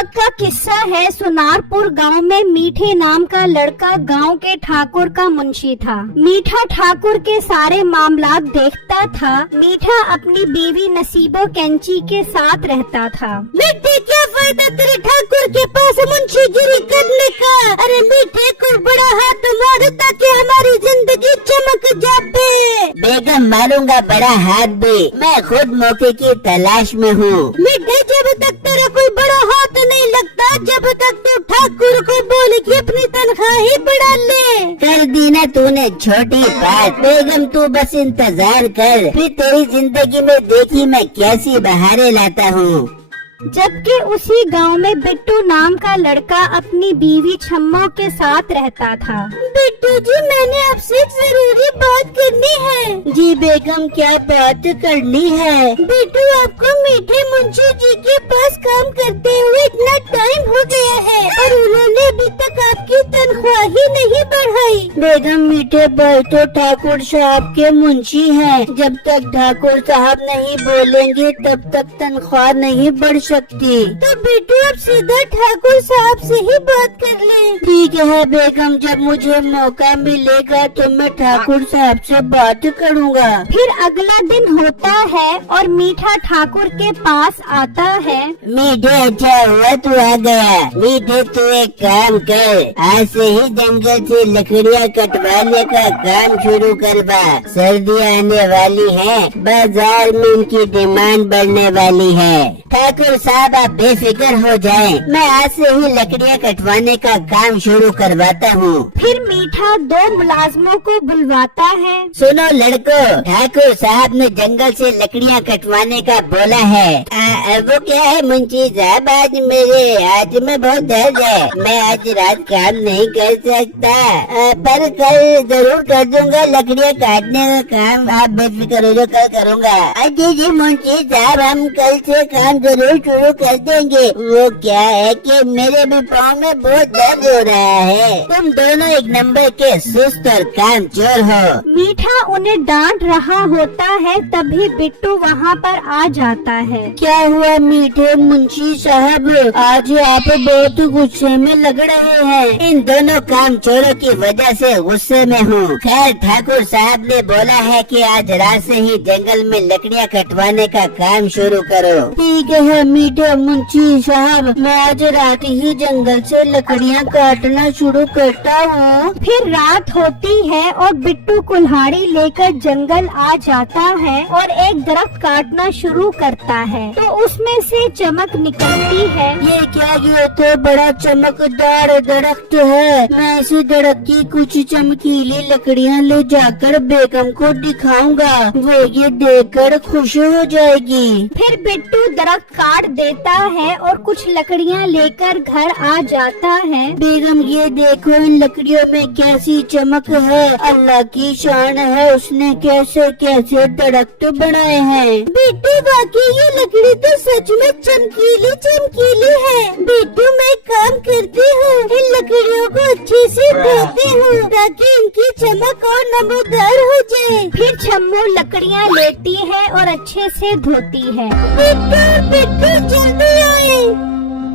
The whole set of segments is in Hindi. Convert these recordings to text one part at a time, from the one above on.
वक्त का किस्सा है। सोनारपुर गांव में मीठे नाम का लड़का गांव के ठाकुर का मुंशी था। मीठा ठाकुर के सारे मामलात देखता था। मीठा अपनी बीवी नसीबो कैंची के साथ रहता था। मीठे, क्या फायदा तेरे ठाकुर के पास मुंशीगिरी करने का? अरे मीठे को बड़ा हाथ मारो ताकि हमारी जिंदगी चमक जाए। बेगम मारूंगा बड़ा हाथ भी, मैं खुद मौके की तलाश में हूँ। मीठे, जब तक तेरा कोई बड़ा हाथ नहीं लगता, जब तक तू ठाकुर को बोल के अपनी तनख्वाह ही बढ़ा ले। कर दी ना तूने छोटी बात। बेगम तू बस इंतजार कर, फिर तेरी जिंदगी में देखी मैं कैसी बहारें लाता हूँ। जबकि उसी गांव में बिट्टू नाम का लड़का अपनी बीवी छम्मो के साथ रहता था। बिट्टू जी, मैंने आपसे एक जरूरी बात करनी है। जी बेगम, क्या बात करनी है? बिट्टू, आपको मीठे मुंशी जी के पास काम करते हुए इतना टाइम हो गया है और उन्होंने अभी तक आपकी तनख्वाह ही नहीं बढ़ाई। बेगम, मीठे भाई तो ठाकुर साहब के मुंशी हैं। जब तक ठाकुर साहब नहीं बोलेंगे तब तक तनख्वाह नहीं बढ़ सकती। तो बिट्टू, आप सीधा ठाकुर साहब से ही बात कर ले। ठीक है बेगम, जब मुझे मौका मिलेगा तो मैं ठाकुर साहब से बात करूँगा। फिर अगला दिन होता है और मीठा ठाकुर के पास आता है। मीठे, अच्छा हुआ तू आ गया। मीठे, तू एक काम कर, आज से ही जंगल से लकड़ियाँ कटवाने का काम शुरू करवा। सर्दियाँ आने वाली हैं, बाजार में इनकी डिमांड बढ़ने वाली है। ठाकुर साहब आप बेफिक्र हो जाएं, मैं आज से ही लकड़ियाँ कटवाने का काम शुरू करवाता हूँ। फिर मीठा दो मुलाजमों को बुलवाता है। सुनो लड़को, ठाकुर साहब ने जंगल से लकड़ियाँ कटवाने का बोला है। वो क्या है मुंशी साहब, आज में बहुत दर्द है, मैं आज रात काम नहीं कर सकता, पर कल जरूर कर दूंगा। लकड़ियाँ काटने का काम आप बेफिक्र हो जाओ, कल करूँगा। जी जी मुंशी साहब, हम कल से काम जरूर शुरू कर देंगे। वो क्या है कि मेरे भी पाँव में बहुत दर्द हो रहा है। तुम दोनों एक नंबर के सुस्त और कामचोर हो। मीठा उन्हें डांट रहा होता है, तभी बिट्टू वहाँ पर आ जाता है। क्या हुआ मीठे मुंशी साहब, आज आप बहुत गुस्से में लग रहे हैं। इन दोनों कामचोरों की वजह से गुस्से में हूँ। खैर, ठाकुर साहब ने बोला है कि आज रात से ही जंगल में लकड़ियाँ कटवाने का काम शुरू करो। ठीक है मीठे मुंशी साहब, मैं आज रात ही जंगल से लकड़ियाँ काटना शुरू करता हूँ। फिर रात होती है और बिट्टू कुल्हाड़ी लेकर जंगल आ जाता है और एक दरख्त काटना शुरू करता है, तो उसमें से चमक निकलती है। ये क्या, ये तो बड़ा चमकदार दरख्त है। मैं इसी दरख्त की कुछ चमकीली लकड़ियाँ ले जाकर बेगम को दिखाऊंगा, वो ये देखकर खुश हो जाएगी। फिर बिट्टू दरख्त काट देता है और कुछ लकड़ियाँ लेकर घर आ जाता है। बेगम, ये देखो इन लकड़ियों में कैसी चमक है। अल्लाह की शान है, उसने कैसे कैसे दरख्त बनाए हैं। बिट्टू, बाकी ये लकड़ी तो सच में चमकीली चमकीली है। बिट्टू, मैं काम करती हूँ, इन लकड़ियों को अच्छे से धोती हूँ ताकि इनकी चमक और नमूदार हो जाए। फिर छम्मू लकड़ियाँ लेती है और अच्छे से धोती है। बिट्टू जल्दी आए।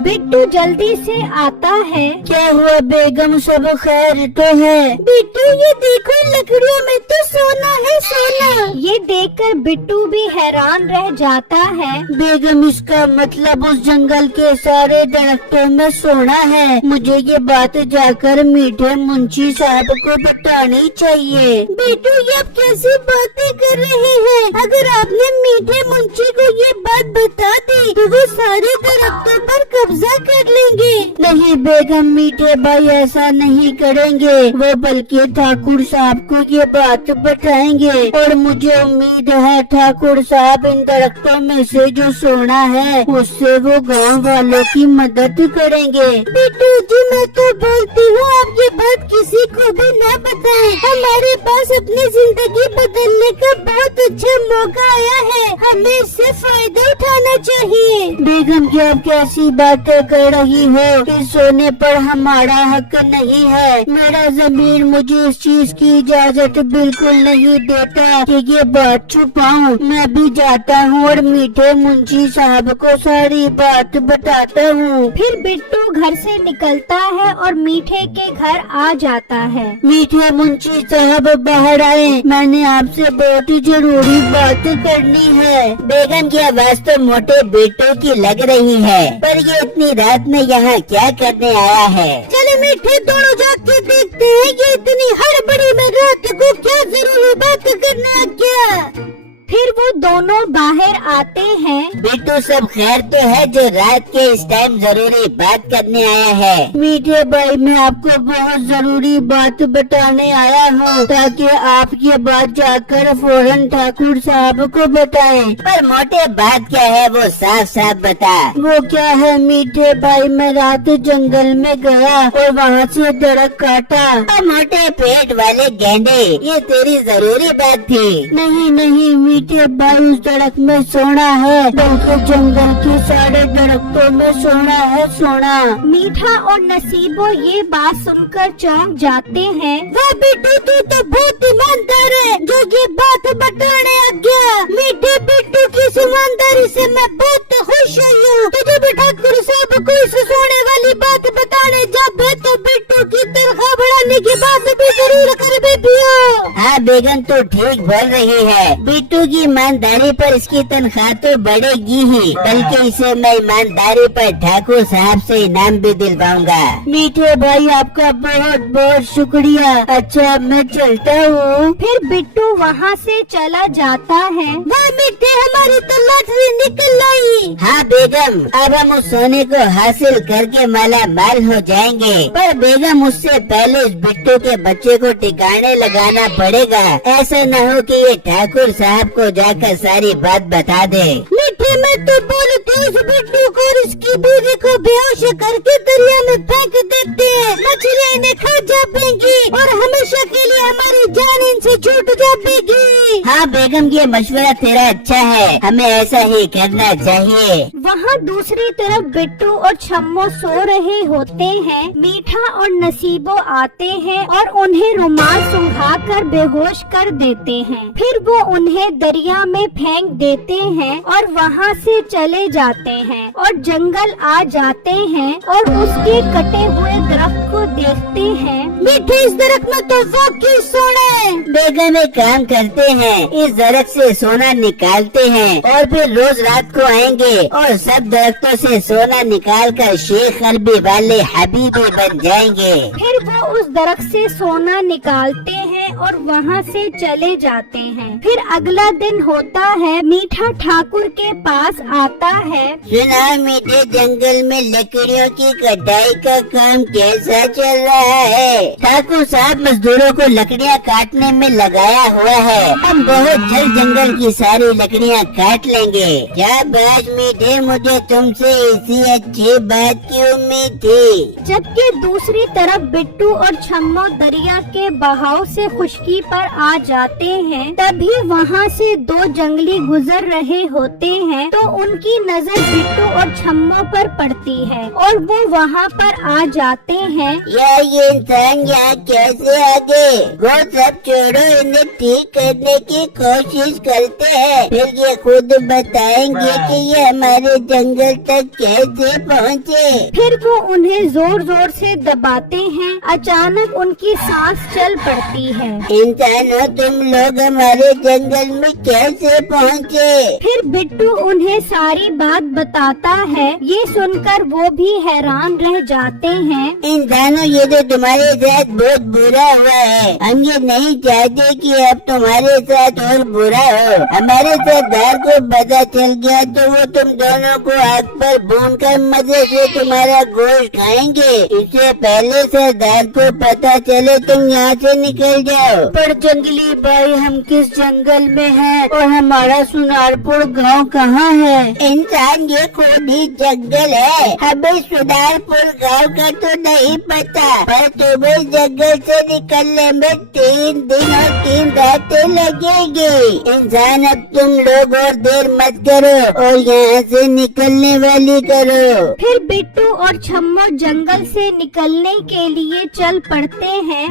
बिट्टू जल्दी से आता है। क्या हुआ बेगम, सब खैर तो है? बिट्टू, ये देखो लकड़ियों में तो सोना है, सोना। ये देखकर बिट्टू भी हैरान रह जाता है। बेगम, इसका मतलब उस जंगल के सारे दरख्तों में सोना है। मुझे ये बात जाकर मीठे मुंशी साहब को बतानी चाहिए। बिट्टू, ये आप कैसी बातें कर रहे हैं? अगर आपने मीठे मुंशी को ये बात बता दी तो वो सारे दरख्तों पर कब्जा कर लेंगे। नहीं बेगम, मीठे भाई ऐसा नहीं करेंगे। वो बल्कि ठाकुर साहब को ये बात बताएंगे और मुझे उम्मीद है ठाकुर साहब इन दरख्तों में से जो सोना है उससे वो गांव वालों की मदद करेंगे। बिट्टू जी, मैं तो बोलती हूँ आप ये बात किसी को भी न बताएं। हमारे पास अपनी जिंदगी बदलने का बहुत अच्छा मौका आया है, हमें इससे फायदा उठाना चाहिए। बेगम जी आप कैसी बातें कर रही हो? इस सोने पर हमारा हक नहीं है। मेरा ज़मीर मुझे इस चीज की इजाजत बिल्कुल नहीं देता कि ये बात छुपाऊं। मैं भी जाता हूँ और मीठे मुंशी साहब को सारी बात बताता हूँ। फिर बिट्टू घर से निकलता है और मीठे के घर आ जाता है। मीठे मुंशी साहब बाहर आए, मैंने आपसे बहुत ही जरूरी बात करनी है। बेगम की आवाज तो मोटे बिट्टू की लग रही है, पर ये इतनी रात में यहाँ क्या करने आया है? चलो मीठे दोनों जाके देखते हैं ये इतनी हड़बड़ी में रात को क्या जरूरी बात करने आ गया। फिर वो दोनों बाहर आते हैं। बिट्टू सब खैर तो है जो रात के इस टाइम जरूरी बात करने आया है? मीठे भाई मैं आपको बहुत जरूरी बात बताने आया हूँ ताकि आप ये बात जाकर फौरन ठाकुर साहब को बताएं। पर मोटे बात क्या है वो साफ साफ बता। वो क्या है मीठे भाई, मैं रात जंगल में गया और वहाँ से दरख्त काटा। मोटे पेट वाले गेंडे, ये तेरी जरूरी बात थी? नहीं नहीं मीठे भाई, उस दरख्त में सोना है, बल्कि जंगल के सारे दरख्तों में सोना है सोना। मीठा और नसीबो ये बात सुनकर चौंक जाते हैं। वाह बिट्टू तू तो बहुत ईमानदार है जो ये बात बताने आ गया। मीठे बिट्टू की ईमानदारी से मैं बहुत खुश हुई हूँ। तुझे भी ठाकुर साहब को इस सोने वाली बात बताने जब तो बिट्टू की तनख्वाह बढ़ाने की बात भी जरूर कर बेटियों। हाँ बेगम तो ठीक बोल रही है। बिट्टू की ईमानदारी पर इसकी तनख्वाह तो बढ़ेगी ही, बल्कि इसे मैं ईमानदारी पर ठाकुर साहब से इनाम भी दिलवाऊंगा। मीठे भाई आपका बहुत बहुत शुक्रिया। अच्छा मैं चलता हूँ। फिर बिट्टू वहाँ से चला जाता है। वाह मीठे हमारी तो लॉटरी निकल आई। हाँ बेगम, अब हम उस सोने को हासिल करके माला माल हो जाएंगे। पर बेगम उससे पहले उस बिट्टू के बच्चे को ठिकाने लगाना पड़ेगा। ऐसा न हो कि ये ठाकुर साहब को जाकर सारी बात बता दे। मीठे मैं तो बोलती उस बिट्टू को और इसकी बीवी को बेहोश करके दरिया में फेंक देते हैं। मछलियाँ इन्हें खा जाएंगी और हमेशा के लिए हमारी जान इनसे छूट जाएगी। हाँ बेगम ये मशवरा तेरा अच्छा है, हमें ऐसा ही करना चाहिए। वहाँ दूसरी तरफ बिट्टू और छम्मो सो रहे होते हैं। मीठा और नसीबो आते हैं और उन्हें रुमाल सुंघाकर बेहोश कर देते हैं। फिर वो उन्हें दरिया में फेंक देते हैं और वहाँ से चले जाते हैं और जंगल आ जाते हैं और उसके कटे हुए दरख्त को देखते हैं। मीठे इस दरख्त में तो वाकई सोना है। बेगम एक काम करते हैं, इस दरख्त से सोना निकालते हैं और फिर रोज रात को आएंगे और सब दरख्तों से सोना निकाल कर शेख कल्बी वाले हबीबी बन जाएंगे। फिर वो उस दरख्त से सोना निकालते हैं और वहाँ से चले जाते हैं। फिर अगला दिन होता है। मीठा ठाकुर के पास आता है। सुना मीठे जंगल में लकड़ियों की कटाई का काम कैसा चल रहा है? ठाकुर साहब मजदूरों को लकड़ियाँ काटने में लगाया हुआ है। हम बहुत जल्द जंगल की सारी लकड़ियाँ काट लेंगे। क्या बात मीठे, मुझे तुमसे इसी अच्छी बात की उम्मीद थी। जबकि दूसरी तरफ बिट्टू और छम्मो दरिया के बहाव से खुशकी पर आ जाते हैं। तभी वहाँ से दो जंगली गुजर रहे होते हैं तो उनकी नजर बिट्टू और छम्मो पर पड़ती है और वो वहाँ पर आ जाते हैं। यार ये इंसान यहाँ कैसे आ गए? वो सब छोड़ो, इन्हें ठीक करने की कोशिश करते हैं, फिर ये खुद बताएंगे कि ये हमारे जंगल तक कैसे पहुँचे। फिर वो उन्हें जोर जोर से दबाते हैं। अचानक उनकी सांस चल पड़ती है। इंसानों तुम लोग हमारे जंगल में कैसे पहुँचे? फिर बिट्टू उन्हें सारी बात बताता है। ये सुनकर वो भी हैरान रह जाते हैं। इंसानों ये तो तुम्हारे साथ बहुत बुरा हुआ है, हम ये नहीं चाहते कि अब तुम्हारे साथ और बुरा हो। हमारे सरदार को पता चल गया तो वो तुम दोनों को आग पर भूनकर मजे से तुम्हारा गोश्त खाएंगे। इससे पहले सरदार को पता चले तुम यहाँ से निकल जाओ। पर जंगली भाई हम किस जंगल में हैं और हमारा सुनारपुर गांव कहाँ है? इंसान ये खुद ही जंगल है, हमें सुनारपुर गांव का तो नहीं नहीं पता, पर तुम्हें जंगल से निकलने में 3 दिन और 3 रातें लगेगी। इंसान अब तुम लोग और देर मत करो और यहाँ से निकलने वाली करो। फिर बिट्टू और छम्मो जंगल से निकलने के लिए चल पड़ते हैं,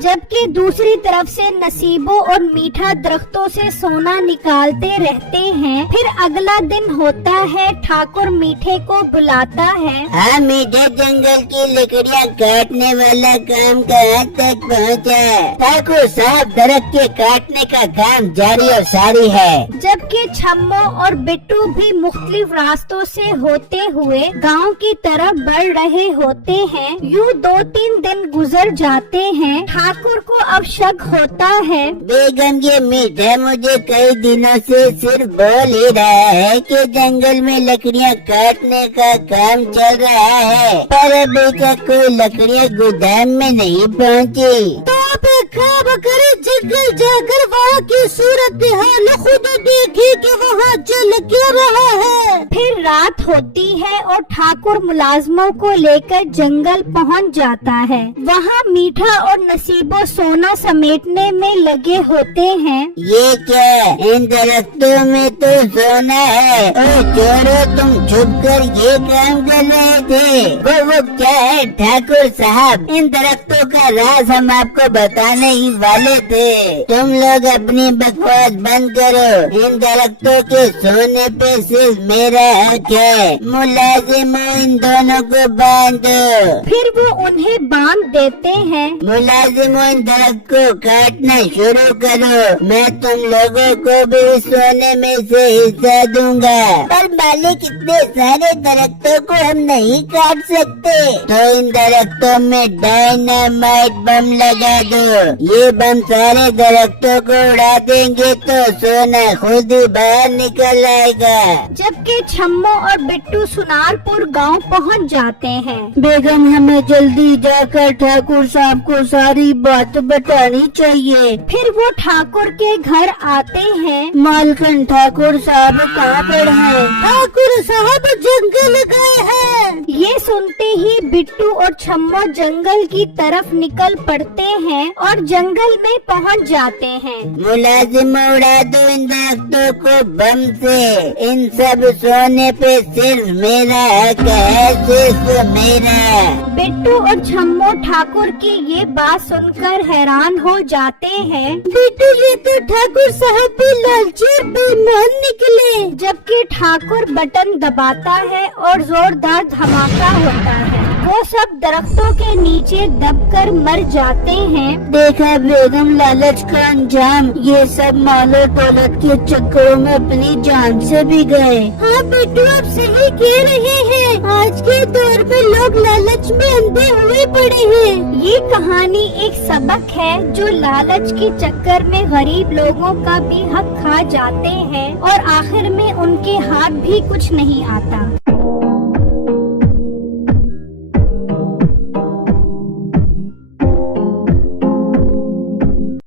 जबकि दूसरी तरफ से नसीबो और मीठा दरख्तों से सोना निकालते रहते हैं। फिर अगला दिन होता है, ठाकुर मीठे को बुलाता है। हाँ मीठे, जंगल की लकड़ियाँ काटने वाला काम कहाँ तक पहुँचा? ठाकुर साहब, दरख्त के काटने का काम जारी और सारी है। जबकि छम्मो और बिट्टू भी मुख्तलिफ रास्तों से होते हुए गांव की तरफ बढ़ रहे होते हैं। यूँ 2-3 दिन गुजर जाते हैं। ठाकुर को अब शक होता है, बेगम ये मीठा मुझे कई दिनों से सिर्फ बोल ही रहा है कि जंगल में लकड़ियाँ काटने का काम चल रहा है, पर अभी तक कोई लकड़ियाँ गोदाम में नहीं पहुँची। तो आप एक काम करे, जंगल जाकर वहाँ की सूरत हाल खुद देखे कि वहाँ चल क्या रहा है। फिर रात होती है और ठाकुर मुलाजमों को लेकर जंगल पहुंच जाता है। वहाँ मीठा और नसीबो सोना समेटने में लगे होते हैं। ये क्या, इन दरख्तों में तो सोना है। ओ चोरों, तुम छुपकर ये काम कर रहे थे। वो क्या है ठाकुर साहब? इन दरख्तों का राज हम आपको बताने ही वाले थे। तुम लोग अपनी बकवास बंद करो। इन दरख्तों के सोने पे सिर्फ मेरा हक है। मुलाजिमों, इन दोनों को बांधो। फिर वो उन्हें बांध देते हैं। मुलाजिमों, इन दरख्त को काटना शुरू करो। मैं तुम लोगों को भी सोने में से हिस्सा दूंगा। पर मालिक, इतने सारे दरख्तों को हम नहीं काट सकते। तो इन दरख्तों में डायनामाइट बम लगा दो। ये बम सारे दरख्तों को उड़ा देंगे तो सोना खुद ही बाहर निकल आएगा। जबकि छम्मो और बिट्टू सुनारपुर गांव पहुंच जाते हैं। बेगम, हमें जल्दी जाकर ठाकुर साहब को सारी बात बतानी चाहिए। फिर वो ठाकुर के घर आते हैं। मालकन, ठाकुर साहब कहाँ पर हैं? ठाकुर साहब जंगल गए हैं। ये सुनते ही बिट्टू और छम्मो जंगल की तरफ निकल पड़ते हैं और जंगल में पहुंच जाते हैं। मुलाजिम, उड़ा दो इन दरख्तों को बम से। इन सब सोने पे सिर्फ मेरा हक है, सिर्फ मेरा। बिट्टू और छम्मो ठाकुर की ये बात सुनकर हैरान हो जाते हैं। बिट्टू, ये तो ठाकुर साहब भी लालची और बेईमान निकले। जबकि ठाकुर बटन दबाता है और जोरदार धमाका होता है। वो सब दरख्तों के नीचे दबकर मर जाते हैं। देखा बेगम, लालच का अंजाम। ये सब मालो दौलत के चक्करों में अपनी जान से भी गए। हाँ बिट्टू, आप सही कह रहे हैं। आज के दौर में लोग लालच में अंधे हुए पड़े हैं। ये कहानी एक सबक है जो लालच के चक्कर में गरीब लोगों का भी हक खा जाते हैं और आखिर में उनके हाथ भी कुछ नहीं आता।